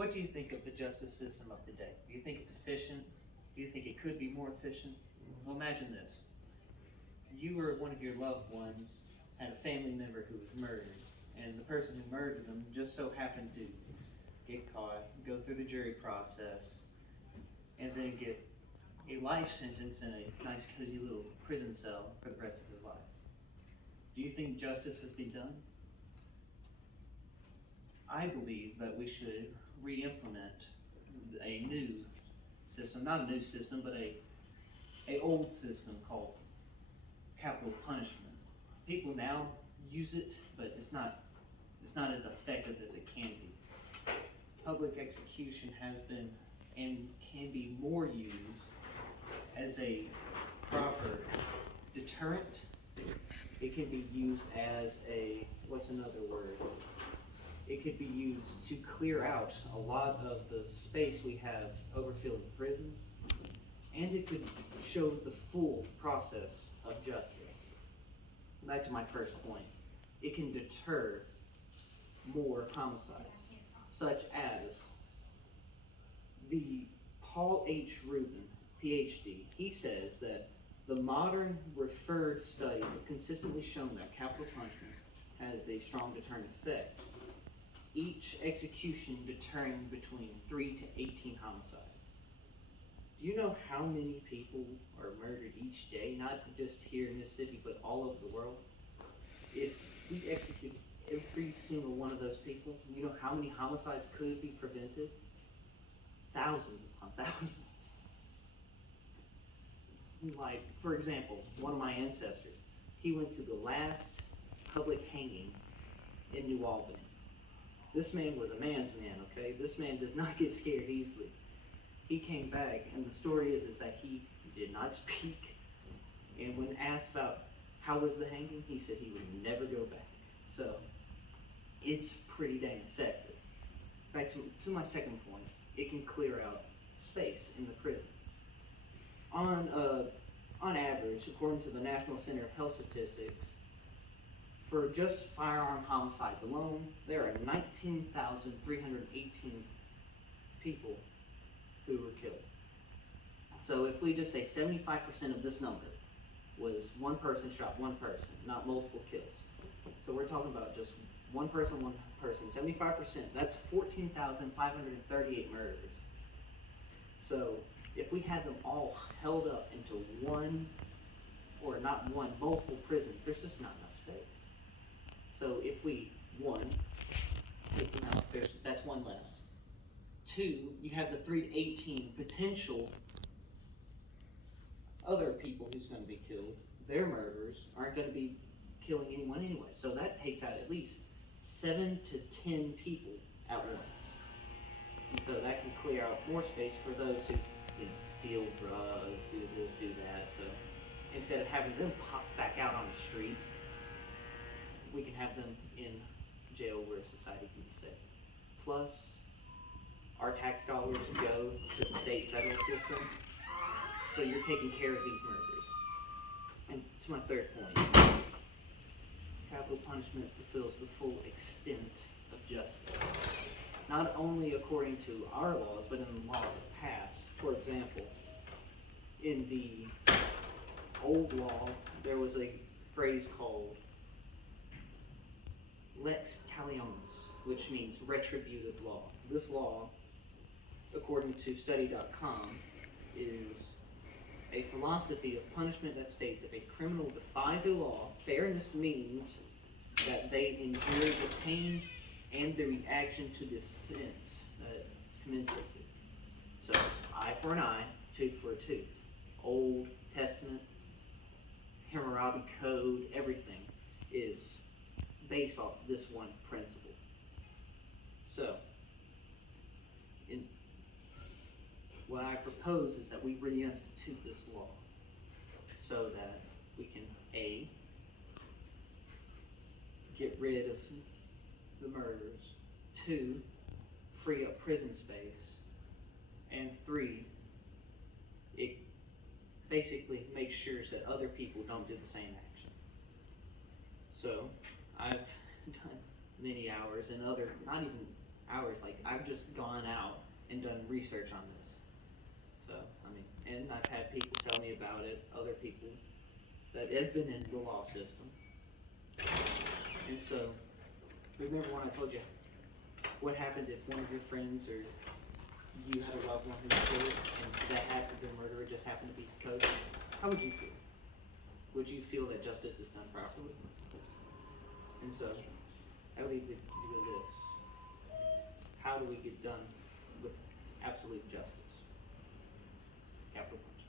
What do you think of the justice system of today? Do you think it's efficient? Do you think it could be more efficient? Well, imagine this. You or one of your loved ones had a family member who was murdered, and the person who murdered them just so happened to get caught, go through the jury process, and then get a life sentence in a nice cozy little prison cell for the rest of his life. Do you think justice has been done? I believe that we should re-implement a new system, not a new system, but a old system called capital punishment. People now use it, but it's not as effective as it can be. Public execution has been and can be more used as a proper deterrent. It can be used as a, what's another word? It could be used to clear out a lot of the space we have overfilling prisons, and it could show the full process of justice. Back to my first point, it can deter more homicides, such as the Paul H. Rubin, PhD. He says that the modern referred studies have consistently shown that capital punishment has a strong deterrent effect, each execution deterring between 3 to 18 homicides. Do you know how many people are murdered each day, not just here in this city, but all over the world? If we execute every single one of those people, you know how many homicides could be prevented? Thousands upon thousands. Like, for example, one of my ancestors, he went to the last public hanging in New Albany. This man was a man's man, okay? This man does not get scared easily. He came back, and the story is that he did not speak. And when asked about how was the hanging, he said he would never go back. So, it's pretty dang effective. Back to my second point, it can clear out space in the prisons. On average, according to the National Center of Health Statistics, for just firearm homicides alone, there are 19,318 people who were killed. So if we just say 75% of this number was one person shot one person, not multiple kills. So we're talking about just one person, 75%, that's 14,538 murders. So if we had them all held up into one, or not one, multiple prisons, there's just not enough space. So if we, one, take them out, that's one less. Two, you have the 3 to 18 potential other people who's going to be killed. Their murderers aren't going to be killing anyone anyway. So that takes out at least 7 to 10 people at once. And so that can clear out more space for those who deal drugs, do this, do that. So instead of having them pop back out on the street, we can have them in jail where society can be safe. Plus, our tax dollars go to the state federal system, so you're taking care of these murders. And to my third point, capital punishment fulfills the full extent of justice. Not only according to our laws, but in the laws of past. For example, in the old law, there was a phrase called lex talionis, which means retributive law. This law, according to study.com, is a philosophy of punishment that states if a criminal defies a law, fairness means that they endure the pain and the reaction to the offense that it's commensurate to. So, eye for an eye, tooth for a tooth. Old Testament, Hammurabi Code, everything is based off this one principle. So, what I propose is that we reinstitute this law so that we can A, get rid of the murders, 2, free up prison space, and 3, it basically makes sure that other people don't do the same action. So I've done many hours and other, not even hours. Like, I've just gone out and done research on this. So, I mean, and I've had people tell me about it, other people that have been in the law system. And so, remember when I told you what happened if one of your friends or you had a loved one who was killed and that act of the murderer just happened to be Cody? How would you feel? Would you feel that justice is done properly? And so, I would leave you with this. How do we get done with absolute justice? Capital punishment.